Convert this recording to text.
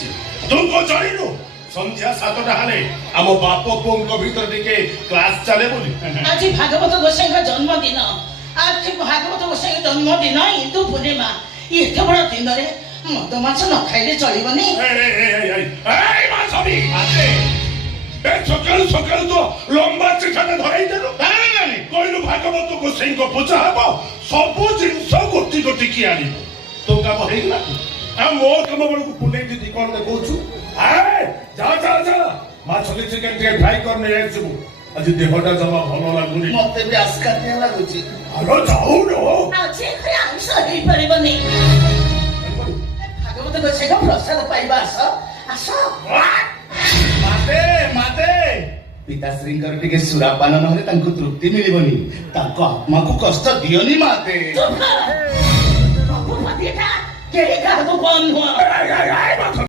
ହେଇଛି। ତୁ କଣ ଜାଣିନୁ ସନ୍ଧ୍ୟା 7ଟା ହେଲେ ଆମ ବାପ ପୁଅଙ୍କ ଭିତରେ ଟିକେ କ୍ଲାସ ଚାଲେ ବୋଲି। ଆଜି ଭାଗବତ ଗୋସାଇଙ୍କ ଜନ୍ମଦିନ। ଆଜି ଭାଗବତ ଗୋସାଇଙ୍କ ଜନ୍ମଦିନ ଇନ୍ଦୁ ପୂର୍ଣ୍ଣିମା। ଏତେ ବଡ଼ ଦିନରେ ମଦ ମାଛ ନ ଖାଇଲେ ଚଳିବନି। ସକାଳୁ ସକାଳୁ ତ ଲମ୍ବା ଚିଠାଟା ଧରାଇ ଦେଲୁ। କହିଲୁ ଭାଗବତ ଗୋସାଇଙ୍କ ପୂଜା ହବ, ସବୁ ଜିନିଷ ଗୋଟି ଗୋଟି କି ଆଣିବୁ। ତୋ କାମ ହେଇଗଲା। ଆଉ ମୋ କାମ ବେଳକୁ ପୁନେଇ ଦିଦି କଣ ଦେଖଉଛୁ? ଯା ମାଛ ଚିକେନ ଟିକେ ଫ୍ରାଏ କରି ନେଇ ଆସିବୁ। ଆଜି ଦେହଟା ଜମା ଭଲ ଲାଗୁନି। ମତେ ବି ଆସ୍କାତିଆ ଲାଗୁଛି। ଆଲୋ ଯାଉନ। ଆଜି ଏଥିରେ ଆମିଷ ହେଇପାରିବନି। ଭାଗବତ ଗୋସାଇଙ୍କ ପ୍ରସାଦ ପାଇବା ଆସ ଆସ। ମାତେ ପିତାଶ୍ରୀଙ୍କର ଟିକେ ସୁରାପାନ ନହେଲେ ତାଙ୍କୁ ତୃପ୍ତି ମିଳିବନି। ତାଙ୍କ ଆତ୍ମାକୁ କଷ୍ଟ ଦିଅନି ମାତେ। କେହି କାହାକୁ କମ୍ ନୁହଁ।